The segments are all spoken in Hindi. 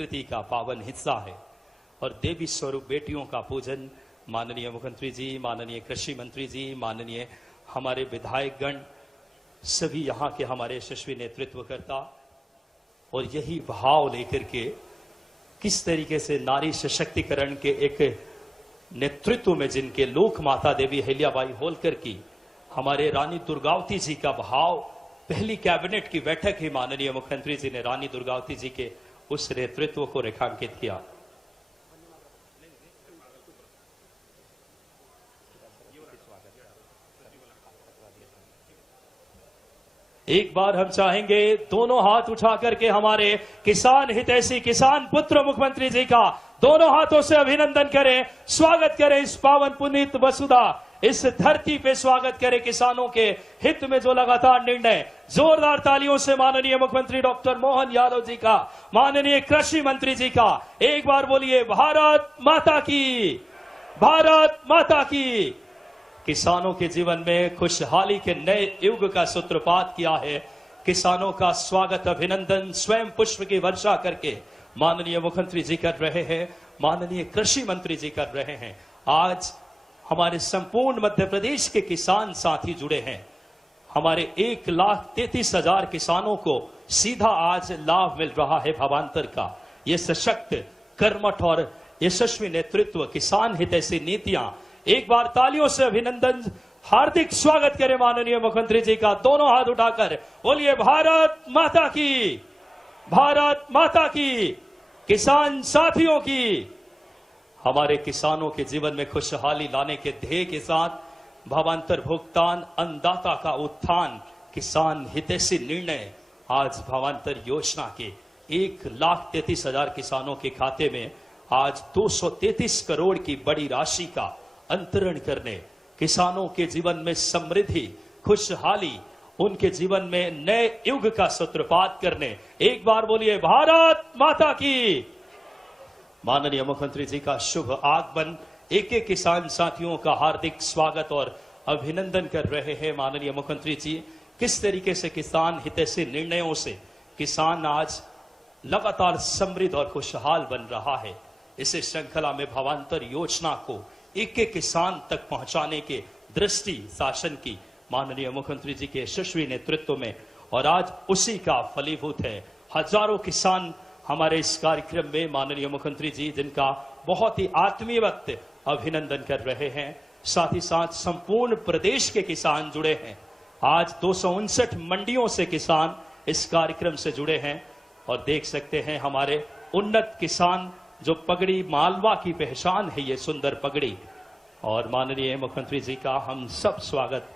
संस्कृति का पावन हिस्सा है और देवी स्वरूप बेटियों का पूजन माननीय मुख्यमंत्री जी, माननीय कृषि मंत्री जी, माननीय हमारे विधायकगण, सभी यहाँ के हमारे यशस्वी नेतृत्वकर्ता, और यही भाव लेकर के किस तरीके से नारी सशक्तिकरण के एक नेतृत्व में जिनके लोक माता देवी अहिल्याबाई होलकर की, हमारे रानी दुर्गावती जी का भाव, पहली कैबिनेट की बैठक ही माननीय मुख्यमंत्री जी ने रानी दुर्गावती जी के उस नेतृत्व को रेखांकित किया। एक बार हम चाहेंगे दोनों हाथ उठा करके हमारे किसान हितैषी, किसान पुत्र मुख्यमंत्री जी का दोनों हाथों से अभिनंदन करें, स्वागत करें इस पावन पुनीत वसुधा, इस धरती पे स्वागत करें किसानों के हित में जो लगातार निर्णय। जोरदार तालियों से माननीय मुख्यमंत्री डॉक्टर मोहन यादव जी का, माननीय कृषि मंत्री जी का, एक बार बोलिए भारत माता की, भारत माता की। किसानों के जीवन में खुशहाली के नए युग का सूत्रपात किया है। किसानों का स्वागत, अभिनंदन स्वयं पुष्प की वर्षा करके माननीय मुख्यमंत्री जी कर रहे हैं, माननीय कृषि मंत्री जी कर रहे हैं। आज हमारे संपूर्ण मध्य प्रदेश के किसान साथी जुड़े हैं। हमारे 1,33,000 किसानों को सीधा आज लाभ मिल रहा है भावांतर का। ये सशक्त, कर्मठ और यशस्वी नेतृत्व, किसान हितैषी नीतियां, एक बार तालियों से अभिनंदन, हार्दिक स्वागत करें माननीय मुख्यमंत्री जी का, दोनों हाथ उठाकर बोलिए भारत माता की, भारत माता की। किसान साथियों की, हमारे किसानों के जीवन में खुशहाली लाने के ध्येय के साथ भावांतर भुगतान, अन्नदाता का उत्थान, किसान हितैषी निर्णय, आज भावांतर योजना के 1,33,000 किसानों के खाते में आज 233 करोड़ की बड़ी राशि का अंतरण करने, किसानों के जीवन में समृद्धि, खुशहाली, उनके जीवन में नए युग का सूत्रपात करने, एक बार बोलिए भारत माता की। माननीय मुख्यमंत्री जी का शुभ आगमन, एक एक किसान साथियों का हार्दिक स्वागत और अभिनंदन कर रहे हैं माननीय मुख्यमंत्री जी। किस तरीके से किसान हितैषी निर्णयों से किसान आज लगातार समृद्ध और खुशहाल बन रहा है। इस श्रृंखला में भावांतर योजना को एक एक किसान तक पहुंचाने के दृष्टि शासन की माननीय मुख्यमंत्री जी के यशस्वी नेतृत्व में, और आज उसी का फलीभूत है। हजारों किसान हमारे इस कार्यक्रम में माननीय मुख्यमंत्री जी जिनका बहुत ही आत्मीयवत अभिनंदन कर रहे हैं, साथ ही साथ संपूर्ण प्रदेश के किसान जुड़े हैं। आज 259 मंडियों से किसान इस कार्यक्रम से जुड़े हैं और देख सकते हैं हमारे उन्नत किसान, जो पगड़ी मालवा की पहचान है, ये सुंदर पगड़ी, और माननीय मुख्यमंत्री जी का हम सब स्वागत,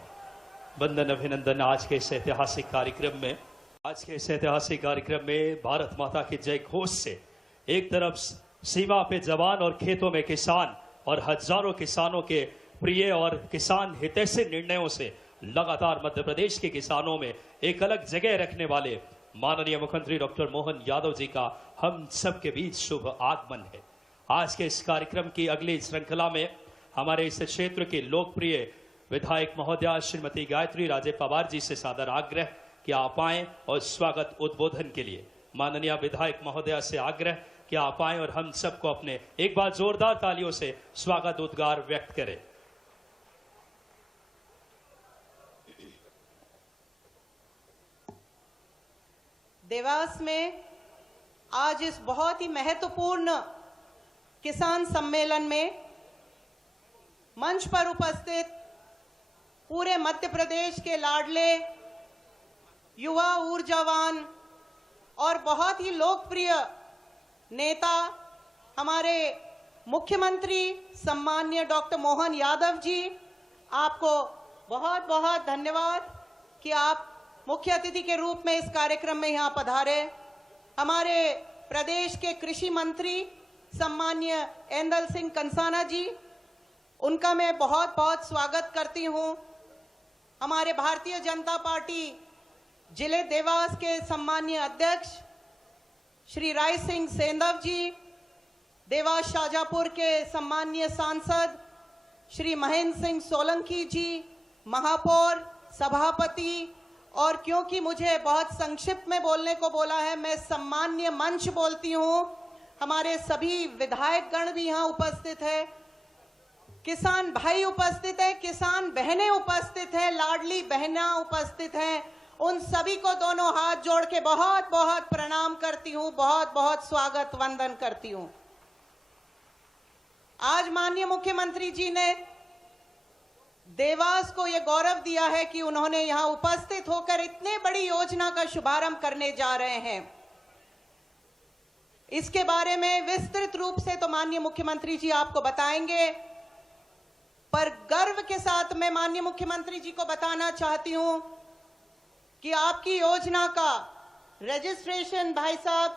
वंदन, अभिनंदन आज के इस ऐतिहासिक कार्यक्रम में। आज के इस ऐतिहासिक कार्यक्रम में भारत माता की जय घोष से एक तरफ सीमा पे जवान और खेतों में किसान और हजारों किसानों के प्रिय और किसान हितैषी निर्णयों से लगातार मध्य प्रदेश के किसानों में एक अलग जगह रखने वाले माननीय मुख्यमंत्री डॉक्टर मोहन यादव जी का हम सबके बीच शुभ आगमन है। आज के इस कार्यक्रम की अगली श्रृंखला में हमारे इस क्षेत्र के लोकप्रिय विधायक महोदया श्रीमती गायत्री राजे पवार जी से सादर आग्रह कि आप आएं और स्वागत उद्बोधन के लिए माननीय विधायक महोदया से आग्रह कि आप आएं और हम सबको अपने एक बार जोरदार तालियों से स्वागत उद्गार व्यक्त करें। देवास में आज इस बहुत ही महत्वपूर्ण किसान सम्मेलन में मंच पर उपस्थित पूरे मध्य प्रदेश के लाडले युवा, ऊर्जावान और बहुत ही लोकप्रिय नेता हमारे मुख्यमंत्री सम्माननीय डॉक्टर मोहन यादव जी, आपको बहुत बहुत धन्यवाद कि आप मुख्य अतिथि के रूप में इस कार्यक्रम में यहाँ पधारे। हमारे प्रदेश के कृषि मंत्री सम्माननीय ऐंदल सिंह कंसाना जी, उनका मैं बहुत बहुत स्वागत करती हूँ। हमारे भारतीय जनता पार्टी जिले देवास के सम्माननीय अध्यक्ष श्री राय सिंह सेंधव जी, देवास शाजापुर के सम्माननीय सांसद श्री महेंद्र सिंह सोलंकी जी, महापौर, सभापति, और क्योंकि मुझे बहुत संक्षिप्त में बोलने को बोला है, मैं सम्माननीय मंच बोलती हूँ। हमारे सभी विधायक गण भी यहाँ उपस्थित है, किसान भाई उपस्थित है, किसान बहनें उपस्थित हैं, लाडली बहना उपस्थित हैं, उन सभी को दोनों हाथ जोड़ के बहुत बहुत प्रणाम करती हूं, बहुत बहुत स्वागत वंदन करती हूं। आज माननीय मुख्यमंत्री जी ने देवास को यह गौरव दिया है कि उन्होंने यहां उपस्थित होकर इतने बड़ी योजना का शुभारंभ करने जा रहे हैं। इसके बारे में विस्तृत रूप से तो माननीय मुख्यमंत्री जी आपको बताएंगे, पर गर्व के साथ मैं माननीय मुख्यमंत्री जी को बताना चाहती हूं कि आपकी योजना का रजिस्ट्रेशन भाई साहब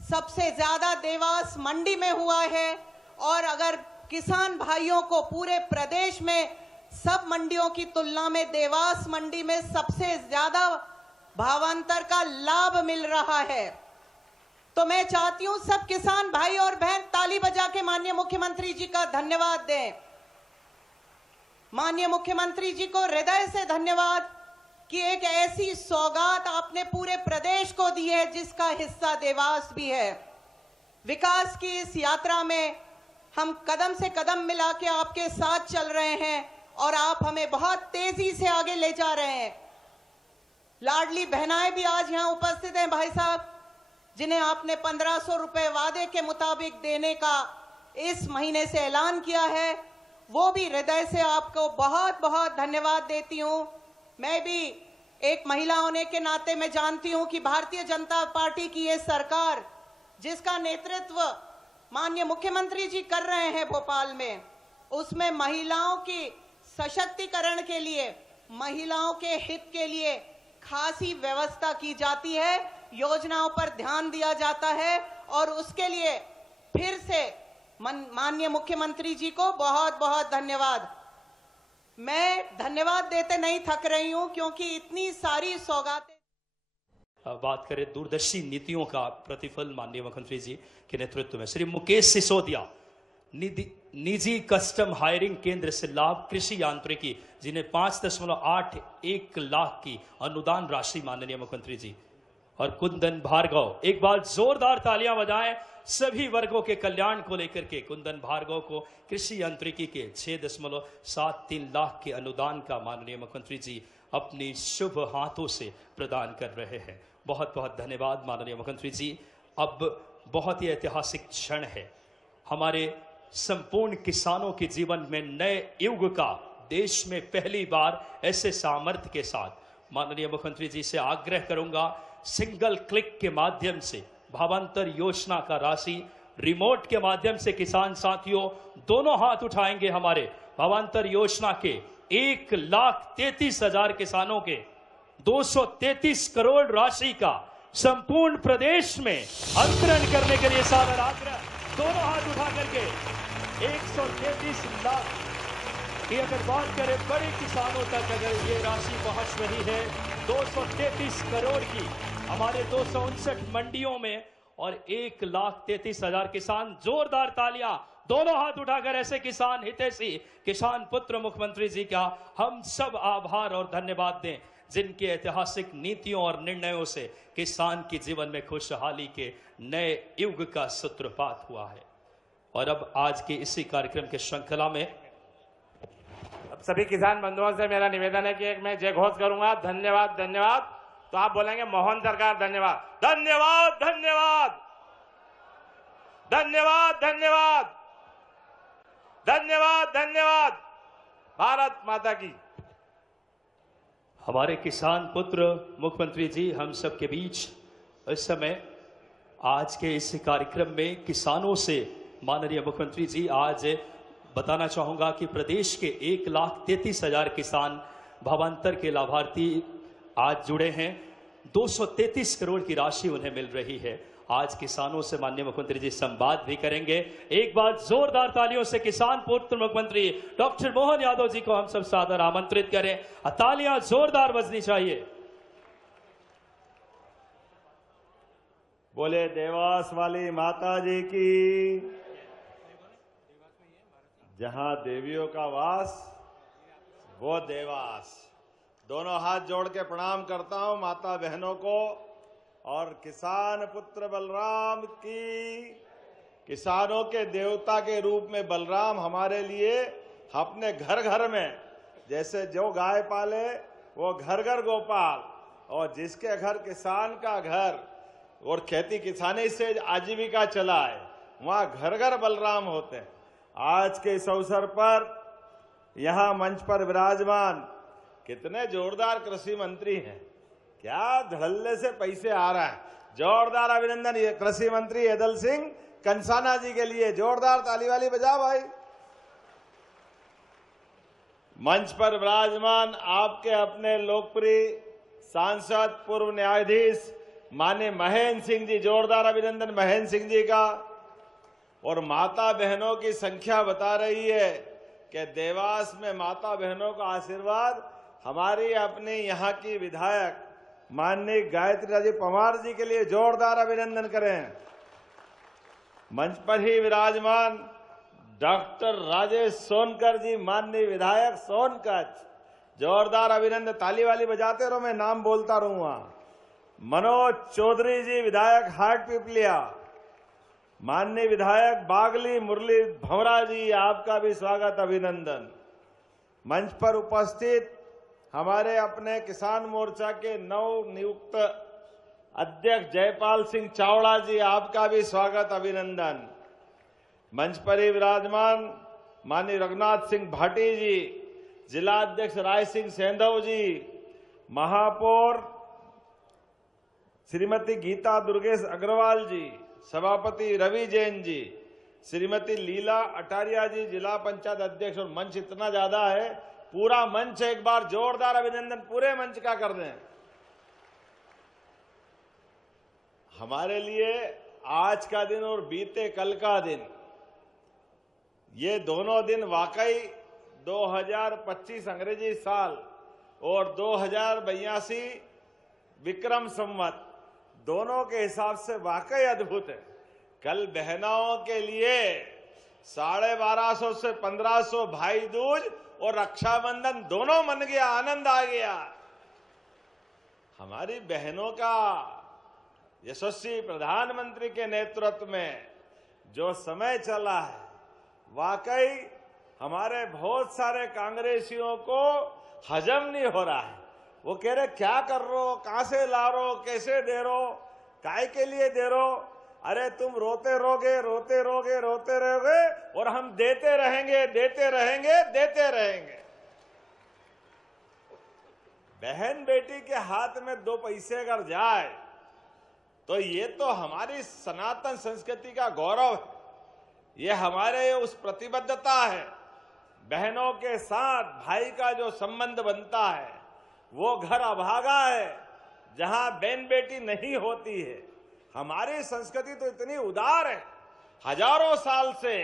सबसे ज्यादा देवास मंडी में हुआ है, और अगर किसान भाइयों को पूरे प्रदेश में सब मंडियों की तुलना में देवास मंडी में सबसे ज्यादा भावांतर का लाभ मिल रहा है। तो मैं चाहती हूं सब किसान भाई और बहन ताली बजा के माननीय मुख्यमंत्री जी का धन्यवाद दें। माननीय मुख्यमंत्री जी को हृदय से धन्यवाद कि एक ऐसी सौगात आपने पूरे प्रदेश को दी है जिसका हिस्सा देवास भी है। विकास की इस यात्रा में हम कदम से कदम मिला के आपके साथ चल रहे हैं और आप हमें बहुत तेजी से आगे ले जा रहे हैं। लाडली बहनाएं भी आज यहां उपस्थित हैं भाई साहब, जिन्हें आपने 1500 रुपए वादे के मुताबिक देने का इस महीने से ऐलान किया है, वो भी हृदय से आपको बहुत बहुत धन्यवाद देती हूं। मैं भी एक महिला होने के नाते मैं जानती हूं कि भारतीय जनता पार्टी की ये सरकार जिसका नेतृत्व माननीय मुख्यमंत्री जी कर रहे हैं भोपाल में, उसमें महिलाओं की सशक्तिकरण के लिए, महिलाओं के हित के लिए खासी व्यवस्था की जाती है, योजनाओं पर ध्यान दिया जाता है, और उसके लिए फिर से माननीय मुख्यमंत्री जी को बहुत बहुत धन्यवाद। मैं धन्यवाद देते नहीं थक रही हूं क्योंकि इतनी सारी सौगातें। बात करें दूरदर्शी नीतियों का प्रतिफल माननीय मुख्यमंत्री जी के नेतृत्व में श्री मुकेश सिसोदिया निजी कस्टम हायरिंग केंद्र से लाभ कृषि यांत्रिकी, जिन्हें 5.81 लाख की अनुदान राशि माननीय मुख्यमंत्री जी, और कुंदन भार्गव, एक बार जोरदार तालियां बजाएं सभी वर्गों के कल्याण को लेकर के। कुंदन भार्गव को कृषि यांत्रिकी के 6.73 लाख के अनुदान का माननीय मुख्यमंत्री जी अपनी शुभ हाथों से प्रदान कर रहे हैं। बहुत बहुत धन्यवाद माननीय मुख्यमंत्री जी। अब बहुत ही ऐतिहासिक क्षण है, हमारे संपूर्ण किसानों के जीवन में नए युग का, देश में पहली बार ऐसे सामर्थ्य के साथ माननीय मुख्यमंत्री जी से आग्रह करूंगा, सिंगल क्लिक के माध्यम से भावांतर योजना का राशि रिमोट के माध्यम से किसान साथियों दोनों हाथ उठाएंगे, हमारे भावांतर योजना के 1,33,000 किसानों के 233 करोड़ राशि का संपूर्ण प्रदेश में अंतरण करने के लिए सादर आग्रह, दोनों हाथ उठा करके 133 लाख की अगर बात करें बड़े किसानों तक अगर ये राशि पहुंच रही है 233 करोड़ की हमारे 259 मंडियों में, और 1,33,000 किसान, जोरदार तालियां, दोनों हाथ उठाकर ऐसे किसान हितैषी, किसान पुत्र मुख्यमंत्री जी का हम सब आभार और धन्यवाद दें, जिनके ऐतिहासिक नीतियों और निर्णयों से किसान के जीवन में खुशहाली के नए युग का सूत्रपात हुआ है। और अब आज के इसी कार्यक्रम के श्रृंखला में अब सभी किसान बंधुओं से मेरा निवेदन है कि एक मैं जय घोष करूंगा, धन्यवाद धन्यवाद, तो आप बोलेंगे मोहन सरकार धन्यवाद, धन्यवाद धन्यवाद, धन्यवाद धन्यवाद, धन्यवाद धन्यवाद, भारत माता की। हमारे किसान पुत्र मुख्यमंत्री जी हम सब के बीच इस समय आज के इस कार्यक्रम में किसानों से माननीय मुख्यमंत्री जी आज बताना चाहूंगा कि प्रदेश के 1,33,000 किसान भावांतर के लाभार्थी आज जुड़े हैं, 233 करोड़ की राशि उन्हें मिल रही है। आज किसानों से माननीय मुख्यमंत्री जी संवाद भी करेंगे। एक बार जोरदार तालियों से किसान पुत्र मुख्यमंत्री डॉक्टर मोहन यादव जी को हम सब सादर आमंत्रित करें। तालियां जोरदार बजनी चाहिए। बोले देवास वाली माता जी की, जहां देवियों का वास वो देवास। दोनों हाथ जोड़ के प्रणाम करता हूं माता बहनों को, और किसान पुत्र बलराम की किसानों के देवता के रूप में बलराम हमारे लिए अपने घर घर में, जैसे जो गाय पाले वो घर घर गोपाल, और जिसके घर किसान का घर और खेती किसानी से आजीविका चलाए वहां घर घर बलराम होते हैं। आज के इस अवसर पर यहां मंच पर विराजमान कितने जोरदार कृषि मंत्री हैं, क्या धड़ल्ले से पैसे आ रहा है। जोरदार अभिनंदन ये कृषि मंत्री एदल सिंह कंसाना जी के लिए, जोरदार ताली वाली बजा भाई। मंच पर विराजमान आपके अपने लोकप्रिय सांसद पूर्व न्यायाधीश माननीय महेंद्र सिंह जी, जोरदार अभिनंदन महेंद्र सिंह जी का। और माता बहनों की संख्या बता रही है कि देवास में माता बहनों का आशीर्वाद हमारी अपनी यहाँ की विधायक माननीय गायत्री राजे पवार जी के लिए जोरदार अभिनंदन करें। मंच पर ही विराजमान डॉक्टर राजेश सोनकर जी, माननीय विधायक सोनकच्छ, जोरदार अभिनंदन, ताली वाली बजाते रहो, मैं नाम बोलता रहूंगा। मनोज चौधरी जी, विधायक हाट पिपलिया, माननीय विधायक बागली मुरली भंवरा जी, आपका भी स्वागत अभिनंदन। मंच पर उपस्थित हमारे अपने किसान मोर्चा के नव नियुक्त अध्यक्ष जयपाल सिंह चावड़ा जी, आपका भी स्वागत अभिनंदन। मंच पर ही विराजमान माननीय रघुनाथ सिंह भाटी जी, जिला अध्यक्ष राय सिंह सेंधव जी, महापौर श्रीमती गीता दुर्गेश अग्रवाल जी, सभापति रवि जैन जी, श्रीमती लीला अटारिया जी, जिला पंचायत अध्यक्ष। और मंच इतना ज्यादा है, पूरा मंच एक बार जोरदार अभिनंदन पूरे मंच का कर दें। हमारे लिए आज का दिन और बीते कल का दिन, ये दोनों दिन वाकई 2025 अंग्रेजी साल और 2082 विक्रम संवत दोनों के हिसाब से वाकई अद्भुत है। कल बहनों के लिए 1250 से 1500 भाई दूज और रक्षाबंधन दोनों मन गया, आनंद आ गया। हमारी बहनों का यशस्वी प्रधानमंत्री के नेतृत्व में जो समय चला है, वाकई हमारे बहुत सारे कांग्रेसियों को हजम नहीं हो रहा है। वो कह रहे क्या कर रहे हो, कहां से ला रहे हो, कैसे दे रहे हो, काय के लिए दे रहे हो। अरे तुम रोते रहोगे, रोते रहोगे, रोते रहोगे और हम देते रहेंगे, देते रहेंगे, देते रहेंगे। बहन बेटी के हाथ में 2 पैसे अगर जाए तो ये तो हमारी सनातन संस्कृति का गौरव है, ये हमारे उस प्रतिबद्धता है। बहनों के साथ भाई का जो संबंध बनता है वो घर अभागा है जहां बहन बेटी नहीं होती है। हमारी संस्कृति तो इतनी उदार है, हजारों साल से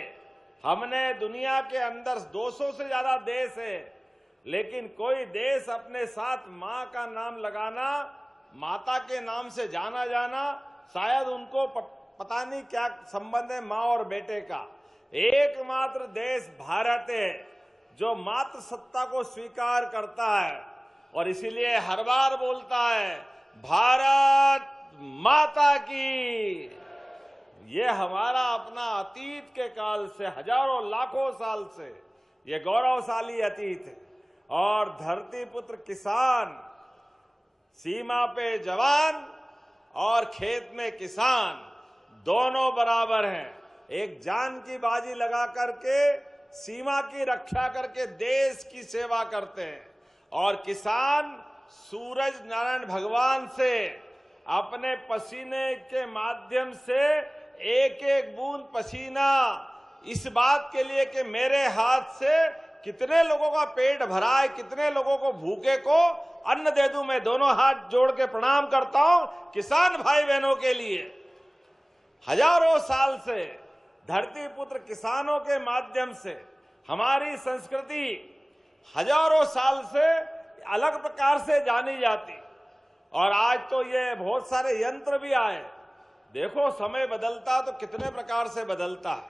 हमने दुनिया के अंदर 200 से ज्यादा देश है, लेकिन कोई देश अपने साथ मां का नाम लगाना, माता के नाम से जाना जाना, शायद उनको पता नहीं क्या संबंध है मां और बेटे का। एकमात्र देश भारत है जो मातृ सत्ता को स्वीकार करता है और इसीलिए हर बार बोलता है भारत माता की। ये हमारा अपना अतीत के काल से, हजारों लाखों साल से ये गौरवशाली अतीत है। और धरती पुत्र किसान, सीमा पे जवान और खेत में किसान दोनों बराबर हैं। एक जान की बाजी लगा करके सीमा की रक्षा करके देश की सेवा करते हैं, और किसान सूरज नारायण भगवान से अपने पसीने के माध्यम से एक एक बूंद पसीना इस बात के लिए कि मेरे हाथ से कितने लोगों का पेट भरा है, कितने लोगों को भूखे को अन्न दे दूं। मैं दोनों हाथ जोड़ के प्रणाम करता हूं किसान भाई बहनों के लिए। हजारों साल से धरती पुत्र किसानों के माध्यम से हमारी संस्कृति हजारों साल से अलग प्रकार से जानी जाती, और आज तो ये बहुत सारे यंत्र भी आए। देखो समय बदलता तो कितने प्रकार से बदलता है,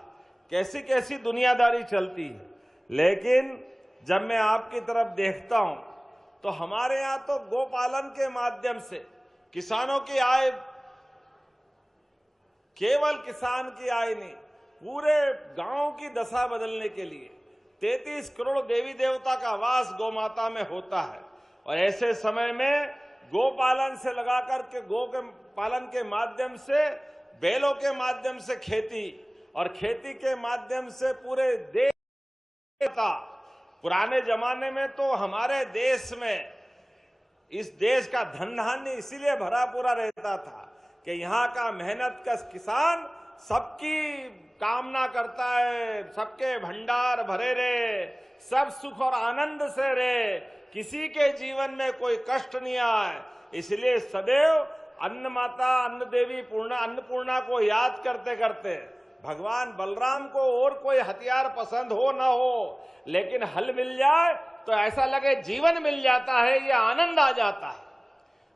कैसी कैसी दुनियादारी चलती है। लेकिन जब मैं आपकी तरफ देखता हूं तो हमारे यहां तो गोपालन के माध्यम से किसानों की आय, केवल किसान की आय नहीं, पूरे गांव की दशा बदलने के लिए 33 करोड़ देवी देवता का वास गौ माता में होता है। और ऐसे समय में गोपालन से लगा करके गौ के पालन के माध्यम से, बैलों के माध्यम से खेती, और खेती के माध्यम से पूरे देश का। पुराने जमाने में तो हमारे देश में, इस देश का धन धान्य इसीलिए भरा पूरा रहता था कि यहाँ का मेहनत कश किसान सबकी कामना करता है, सबके भंडार भरे रहे, सब सुख और आनंद से रहे, किसी के जीवन में कोई कष्ट नहीं आए। इसलिए सदैव अन्न माता, अन्न देवी अन्नपूर्णा को याद करते करते भगवान बलराम को और कोई हथियार पसंद हो ना हो, लेकिन हल मिल जाए तो ऐसा लगे जीवन मिल जाता है, ये आनंद आ जाता है।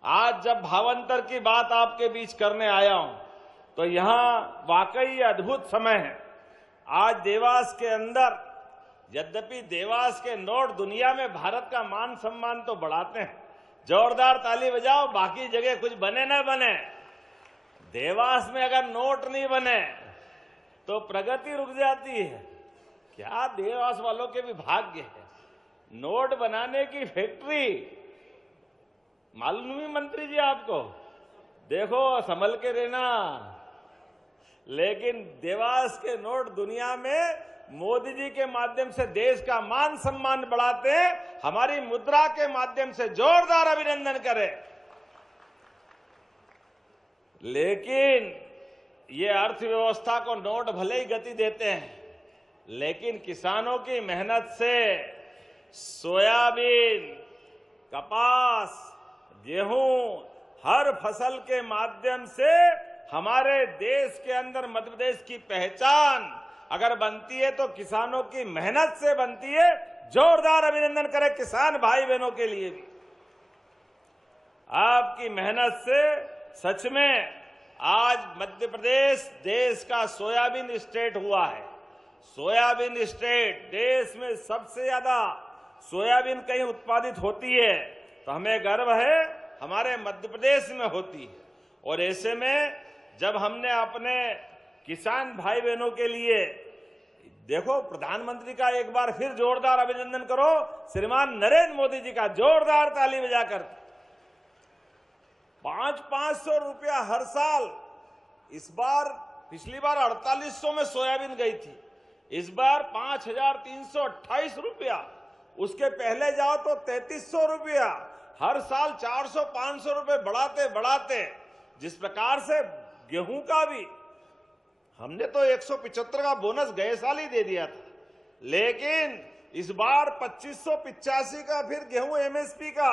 आज जब भावांतर की बात आपके बीच करने आया हूं तो यहां वाकई अद्भुत समय है। आज देवास के अंदर, यद्यपि देवास के नोट दुनिया में भारत का मान सम्मान तो बढ़ाते हैं, जोरदार ताली बजाओ, बाकी जगह कुछ बने ना बने, देवास में अगर नोट नहीं बने तो प्रगति रुक जाती है। क्या देवास वालों के भी भाग्य है, नोट बनाने की फैक्ट्री। मालूम नहीं मंत्री जी आपको, देखो संभल के रहना। लेकिन देवास के नोट दुनिया में मोदी जी के माध्यम से देश का मान सम्मान बढ़ाते हैं। हमारी मुद्रा के माध्यम से जोरदार अभिनंदन करें। लेकिन ये अर्थव्यवस्था को नोट भले ही गति देते हैं, लेकिन किसानों की मेहनत से सोयाबीन, कपास, गेहूं, हर फसल के माध्यम से हमारे देश के अंदर मध्य प्रदेश की पहचान अगर बनती है तो किसानों की मेहनत से बनती है। जोरदार अभिनंदन करें किसान भाई बहनों के लिए भी। आपकी मेहनत से सच में आज मध्य प्रदेश देश का सोयाबीन स्टेट हुआ है। सोयाबीन स्टेट, देश में सबसे ज्यादा सोयाबीन कहीं उत्पादित होती है तो हमें गर्व है, हमारे मध्य प्रदेश में होती है। और ऐसे में जब हमने अपने किसान भाई बहनों के लिए, देखो प्रधानमंत्री का एक बार फिर जोरदार अभिनंदन करो, श्रीमान नरेंद्र मोदी जी का जोरदार ताली बजाकर। 500 रुपया हर साल, इस बार, पिछली बार 4800 में सोयाबीन गई थी, इस बार 5328 रुपया, उसके पहले जाओ तो 3300 रुपया, हर साल 400-500 रुपए बढ़ाते बढ़ाते, जिस प्रकार से गेहूं का भी हमने तो 175 का बोनस गए साल ही दे दिया था, लेकिन इस बार 2585 का फिर गेहूं एमएसपी का,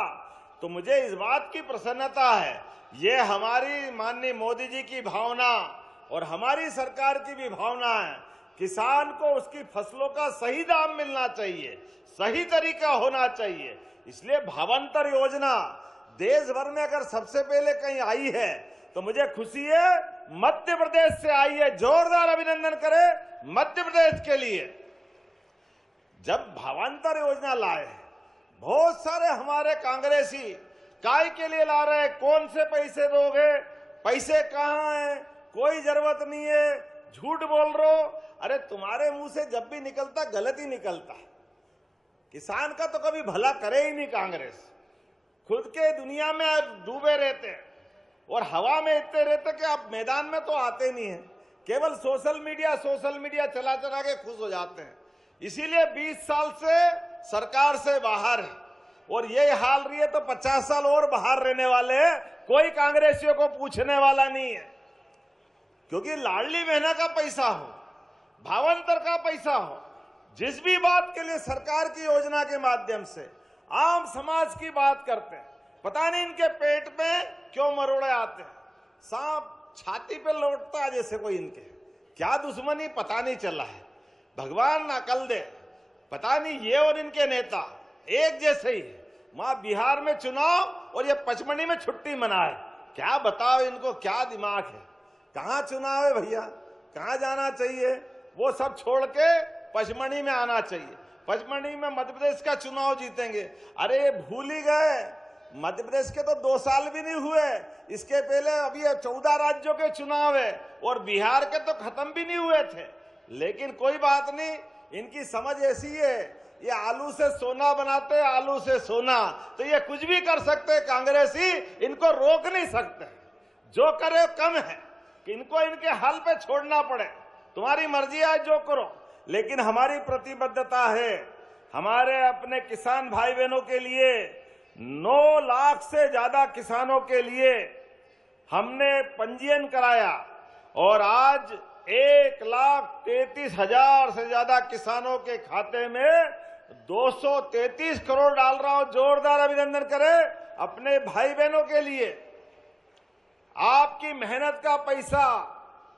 तो मुझे इस बात की प्रसन्नता है, ये हमारी माननीय मोदी जी की भावना और हमारी सरकार की भी भावना है। किसान को उसकी फसलों का सही दाम मिलना चाहिए, सही तरीका होना चाहिए। इसलिए भावांतर योजना देश भर में अगर सबसे पहले कहीं आई है तो मुझे खुशी है मध्य प्रदेश से आई है। जोरदार अभिनंदन करें मध्य प्रदेश के लिए। जब भावांतर योजना लाए, बहुत सारे हमारे कांग्रेसी काय के लिए ला रहे, कौन से पैसे दोगे, पैसे कहां हैं, कोई जरूरत नहीं है, झूठ बोल रहे हो। अरे तुम्हारे मुंह से जब भी निकलता गलत ही निकलता है। किसान का तो कभी भला करे ही नहीं कांग्रेस, खुद के दुनिया में डूबे रहते हैं और हवा में इतने रहते कि आप मैदान में तो आते नहीं हैं, केवल सोशल मीडिया चला चला के खुश हो जाते हैं। इसीलिए 20 साल से सरकार से बाहर है और ये हाल रही है तो 50 साल और बाहर रहने वाले हैं। कोई कांग्रेसियों को पूछने वाला नहीं है, क्योंकि लाडली बहना का पैसा हो, भावांतर का पैसा हो, जिस भी बात के लिए सरकार की योजना के माध्यम से आम समाज की बात करते हैं, पता नहीं इनके पेट में क्यों मरोड़े आते हैं, सांप छाती पे लौटता है जैसे कोई, इनके क्या दुश्मनी पता नहीं चला है। भगवान अकल दे, पता नहीं ये और इनके नेता एक जैसे ही। वहां बिहार में चुनाव और ये पचमढ़ी में छुट्टी मनाए, क्या बताओ इनको क्या दिमाग है। कहां चुनाव है भैया, कहां जाना चाहिए, वो सब छोड़ के पचमढ़ी में आना चाहिए। पचमढ़ी में मध्य प्रदेश का चुनाव जीतेंगे। अरे ये भूल ही गए, मध्य प्रदेश के तो 2 साल भी नहीं हुए, इसके पहले अभी 14 राज्यों के चुनाव है और बिहार के तो खत्म भी नहीं हुए थे। लेकिन कोई बात नहीं, इनकी समझ ऐसी है, ये आलू से सोना बनाते, आलू से सोना, तो ये कुछ भी कर सकते, कांग्रेसी इनको रोक नहीं सकते। जो करे कम है कि इनको इनके हाल पे छोड़ना पड़े, तुम्हारी मर्जी है जो करो, लेकिन हमारी प्रतिबद्धता है हमारे अपने किसान भाई बहनों के लिए। 9 लाख से ज्यादा किसानों के लिए हमने पंजीयन कराया और आज 1,33,000 से ज्यादा किसानों के खाते में 233 करोड़ डाल रहा हूं। जोरदार अभिनंदन करें अपने भाई बहनों के लिए। आपकी मेहनत का पैसा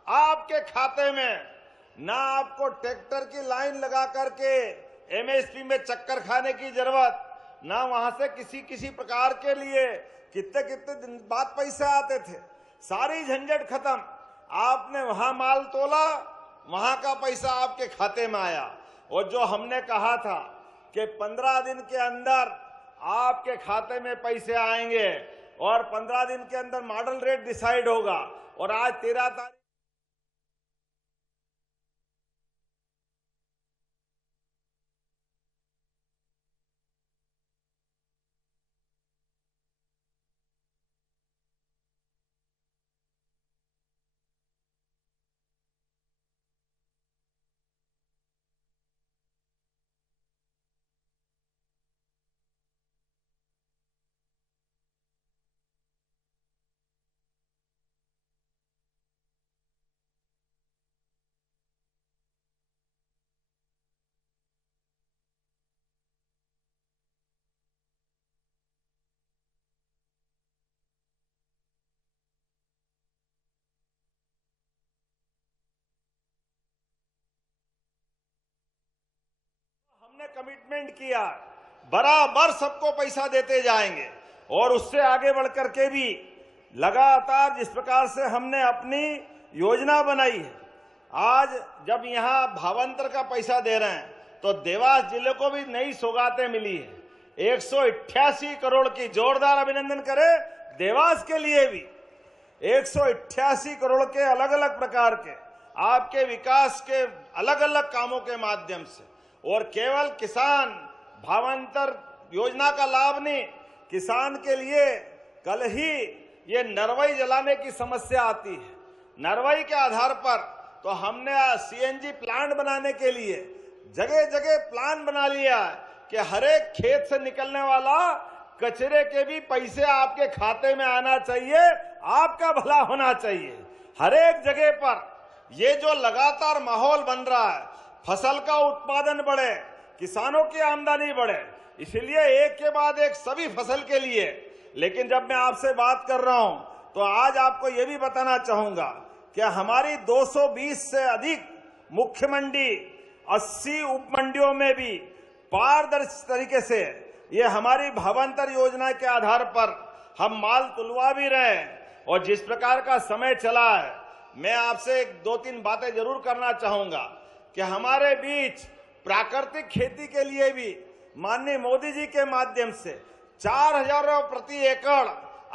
आपके खाते में, ना आपको ट्रैक्टर की लाइन लगा करके एमएसपी में चक्कर खाने की जरूरत, ना वहां से किसी प्रकार के लिए कितने दिन बाद पैसे आते थे, सारी झंझट खत्म। आपने वहां माल तोला, वहां का पैसा आपके खाते में आया। और जो हमने कहा था कि 15 दिन के अंदर आपके खाते में पैसे आएंगे और 15 दिन के अंदर मॉडल रेट डिसाइड होगा, और आज 13 तारीख हमने कमिटमेंट किया, बराबर सबको पैसा देते जाएंगे। और उससे आगे बढ़कर के भी लगातार जिस प्रकार से हमने अपनी योजना बनाई है, आज जब यहां भावांतर का पैसा दे रहे हैं तो देवास जिले को भी नई सौगातें मिली है। 188 करोड़ की, जोरदार अभिनंदन करें देवास के लिए भी। 188 करोड़ के अलग अलग प्रकार के आपके विकास के अलग अलग कामों के माध्यम से, और केवल किसान भावांतर योजना का लाभ नहीं, किसान के लिए कल ही ये नरवई जलाने की समस्या आती है। नरवई के आधार पर तो हमने सीएनजी प्लांट बनाने के लिए जगह जगह प्लान बना लिया है कि हर एक खेत से निकलने वाला कचरे के भी पैसे आपके खाते में आना चाहिए, आपका भला होना चाहिए। हर एक जगह पर ये जो लगातार माहौल बन रहा है, फसल का उत्पादन बढ़े, किसानों की आमदनी बढ़े, इसलिए एक के बाद एक सभी फसल के लिए। लेकिन जब मैं आपसे बात कर रहा हूं तो आज आपको यह भी बताना चाहूंगा कि हमारी 220 से अधिक मुख्य मंडी, 80 उप मंडियों में भी पारदर्शी तरीके से ये हमारी भावांतर योजना के आधार पर हम माल तुलवा भी रहे हैं। और जिस प्रकार का समय चला है, मैं आपसे 2-3 बातें जरूर करना चाहूंगा कि हमारे बीच प्राकृतिक खेती के लिए भी माननीय मोदी जी के माध्यम से 4,000 रुपये प्रति एकड़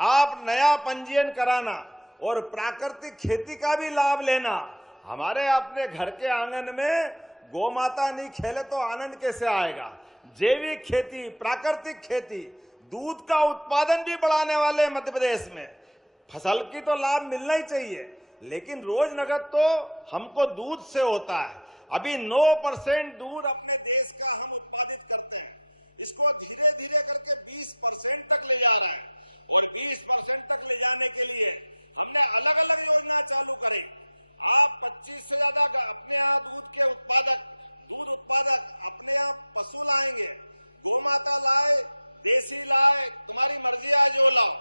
आप नया पंजीयन कराना और प्राकृतिक खेती का भी लाभ लेना। हमारे अपने घर के आंगन में गौ माता नहीं खेले तो आनंद कैसे आएगा। जैविक खेती, प्राकृतिक खेती, दूध का उत्पादन भी बढ़ाने वाले मध्य प्रदेश में। फसल की तो लाभ मिलना ही चाहिए, लेकिन रोज नगद तो हमको दूध से होता है। अभी 9% दूध अपने देश का हम उत्पादित करते हैं, इसको धीरे धीरे करके 20% तक ले जा रहे हैं। और 20% तक ले जाने के लिए हमने अलग अलग योजना चालू करी। आप 25 से ज्यादा अपने यहाँ दूध उत्पादक अपने यहाँ पशु लाएंगे, गौ माता लाए, देसी लाए, तुम्हारी मर्जी है जो लाओ।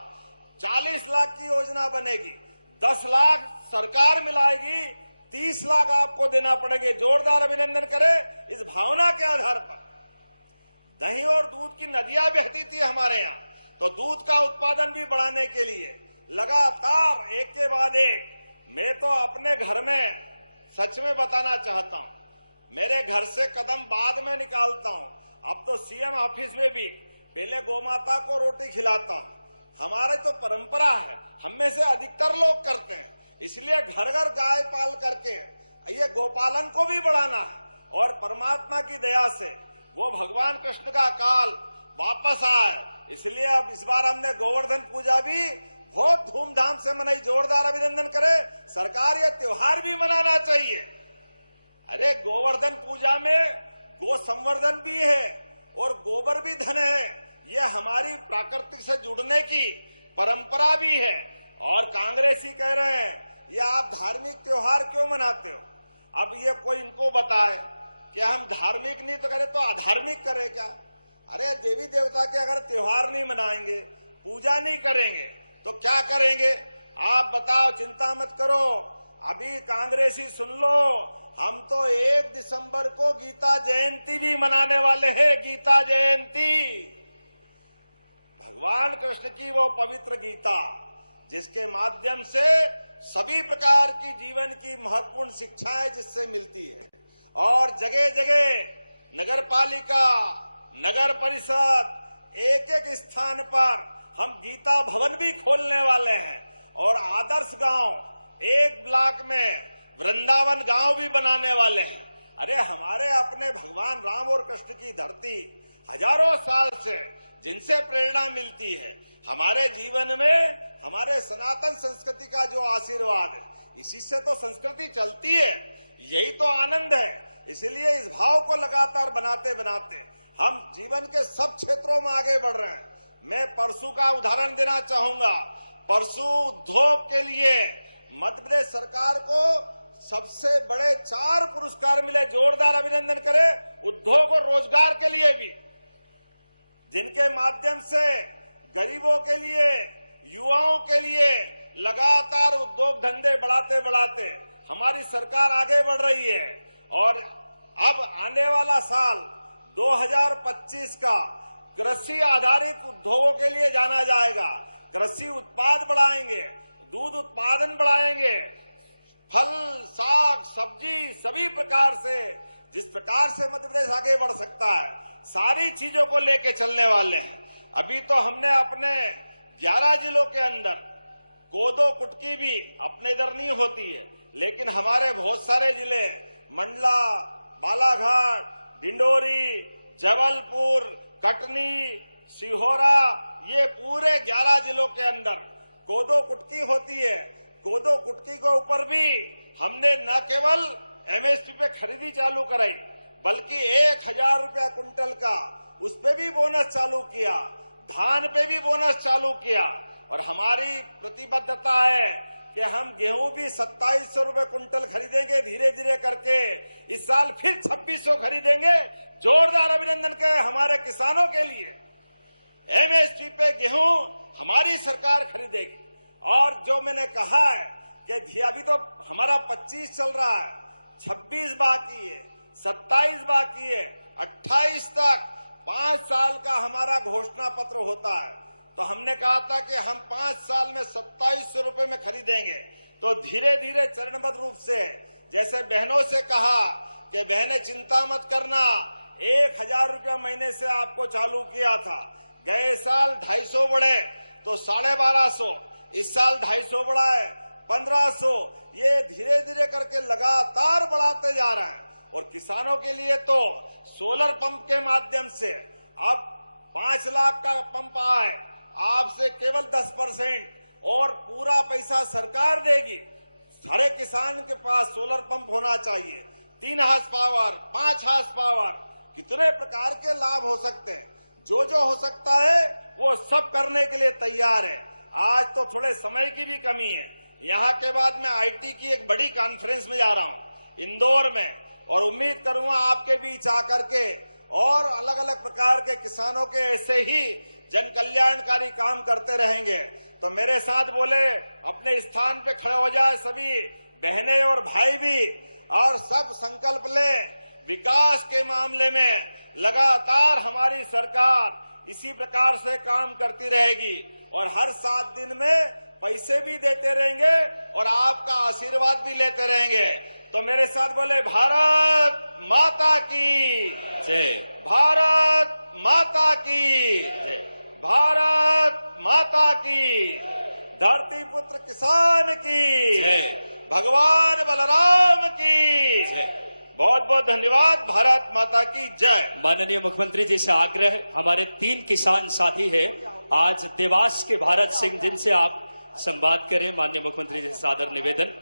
40 लाख की योजना बनेगी, 10 लाख सरकार मिलाएगी, 30 लाख आपको देना पड़ेगा। जोरदार अभिनंदन करें इस भावना के आधार पर। दही और दूध की नदियां बहती थी हमारे यहाँ, तो दूध का उत्पादन भी बढ़ाने के लिए लगातार एक के बाद एक, मैं तो अपने घर में सच में बताना चाहता हूं, मेरे घर से कदम बाद में निकालता हूं। अब तो सीएम ऑफिस में भी पहले गौ माता को रोटी खिलाता हूं। हमारे तो परंपरा है, हम में से अधिकतर लोग करते हैं, इसलिए घर घर गाय पाल करके ये गोपालन को भी बढ़ाना है और परमात्मा की दया से वो भगवान कृष्ण का काल वापस आए, इसलिए अब इस बार हमने गोवर्धन पूजा भी बहुत धूमधाम से मनाई। जोरदार अभिनंदन करें। सरकार ये त्योहार भी मनाना चाहिए। अरे गोवर्धन पूजा में गो संवर्धन भी है और गोबर भी धन है। ये हमारी प्राकृतिक से जुड़ने की परंपरा भी है। और कांग्रेसी कह रहे हैं ये आप धार्मिक त्योहार क्यों मनाते हो? अब ये कोई इनको बताए कि हम धार्मिक नहीं तो करे तो अधार्मिक करे क्या? अरे देवी देवता के अगर त्योहार नहीं मनाएंगे, पूजा नहीं करेंगे तो क्या करेंगे? आप बताओ, चिंता मत करो। अभी कांग्रेसी सुन लो, हम तो 1 दिसंबर को गीता जयंती भी मनाने वाले हैं। गीता जयंती, भगवान कृष्ण की वो पवित्र गीता जिसके माध्यम से सभी प्रकार की जीवन की महत्वपूर्ण शिक्षाएं जिससे मिलती है। और जगह जगह नगर पालिका, नगर परिषद, एक एक स्थान पर हम गीता भवन भी खोलने वाले हैं। और आदर्श गांव, एक ब्लॉक में वृंदावन गांव भी बनाने वाले हैं। अरे हमारे अपने भगवान राम और कृष्ण की धरती हजारों साल से जिनसे प्रेरणा मिलती है, हमारे जीवन में हमारे सनातन संस्कृति का जो आशीर्वाद है, इसी से तो संस्कृति चलती है। यही तो आनंद है। इसलिए इस भाव को लगातार बनाते बनाते हम जीवन के सब क्षेत्रों में आगे बढ़ रहे हैं। मैं परसू का उदाहरण देना चाहूंगा। परसू उद्योग के लिए मध्य प्रदेश सरकार को सबसे बड़े 4 पुरस्कार मिले। जोरदार अभिनंदन करें। उद्योग और रोजगार के लिए भी, जिनके माध्यम से गरीबों के लिए, युवाओं के लिए लगातार उद्योग धंधे बढ़ाते बढ़ाते हमारी सरकार आगे बढ़ रही है। और अब आने वाला साल 2025 का कृषि आधारित उद्योगों के लिए जाना जाएगा। कृषि उत्पाद बढ़ाएंगे, दूध उत्पादन बढ़ाएंगे, फल, साग, सब्जी, सभी प्रकार से जिस प्रकार से मध्य प्रदेश आगे बढ़ सकता है, सारी चीजों को लेके चलने वाले हैं। अभी तो हमने अपने 11 जिलों के अंदर कोदो कुटकी भी अपने इधर नहीं होती है, लेकिन हमारे बहुत सारे जिले मंडला, बालाघाट, डिंडोरी, जबलपुर, कटनी, सिहोरा, ये पूरे 11 जिलों के अंदर कोदो कुटकी होती है। कोदो कुटकी के ऊपर भी हमने न केवल एमएसपी पे खरीदी चालू कराई, बल्कि 1000 रुपया कुंटल का उस पे भी बोनस चालू किया, धान पे भी बोनस चालू किया। और हमारी प्रतिबद्धता है कि हम गेहूं भी 2700 रुपए कुंटल खरीदेंगे धीरे धीरे करके। इस साल फिर 2600 खरीदेंगे। जोरदार अभिनंदन करें हमारे किसानों के लिए। एमएसपी पे गेहूं हमारी सरकार खरीदेगी। और जो मैंने कहा है कि अभी तो हमारा 25 चल रहा है, 26 बाकी है, 27 बाकी है, 28 तक 5 साल का हमारा घोषणा पत्र होता है। तो हमने कहा था कि हम 5 साल में 2700 रुपए में खरीदेंगे। तो धीरे धीरे चरणबद्ध रूप से, जैसे बहनों से कहा कि बहनें चिंता मत करना, 1000 रुपया महीने से आपको चालू किया था। गए साल 250 बढ़े तो 1250, इस साल 250 बढ़ा है 1500। ये धीरे धीरे करके लगातार बढ़ाते जा रहे हैं। और किसानों के लिए तो सोलर पंप के माध्यम से अब 5 लाख का पंप आए, आपसे केवल 10% और पूरा पैसा सरकार देगी। हर एक किसान के पास सोलर पंप होना चाहिए। 3 हार्स पावर, 5 हार्स पावर, कितने प्रकार के लाभ हो सकते हैं। जो जो हो सकता है वो सब करने के लिए तैयार है। आज तो थोड़े समय की भी कमी है। यहाँ के बाद मैं आईटी की एक बड़ी कॉन्फ्रेंस में जा रहा हूँ इंदौर में, और उम्मीद करूंगा आपके बीच आकर के और अलग अलग प्रकार के किसानों के ऐसे ही जन कल्याणकारी काम करते रहेंगे। तो मेरे साथ बोले, अपने स्थान पे खड़े हो जाए सभी बहनें और भाई भी, और सब संकल्प ले। विकास के मामले में लगातार हमारी सरकार इसी प्रकार से काम करती रहेगी और हर 7 दिन में पैसे भी देते रहेंगे और आपका आशीर्वाद भी लेते रहेंगे। तो मेरे साथ बोले, भारत माता की जय, भारत माता की जय, भारत माता की, धरती पुत्र किसान की जय। भगवान बलराम की बहुत बहुत धन्यवाद। भारत माता की जय। माननीय मुख्यमंत्री जी से आग्रह, हमारे 3 किसान साथी है आज देवास के भारत सिंह, जिनसे आप संवाद करें। माननीय मुख्यमंत्री जी से सादर निवेदन।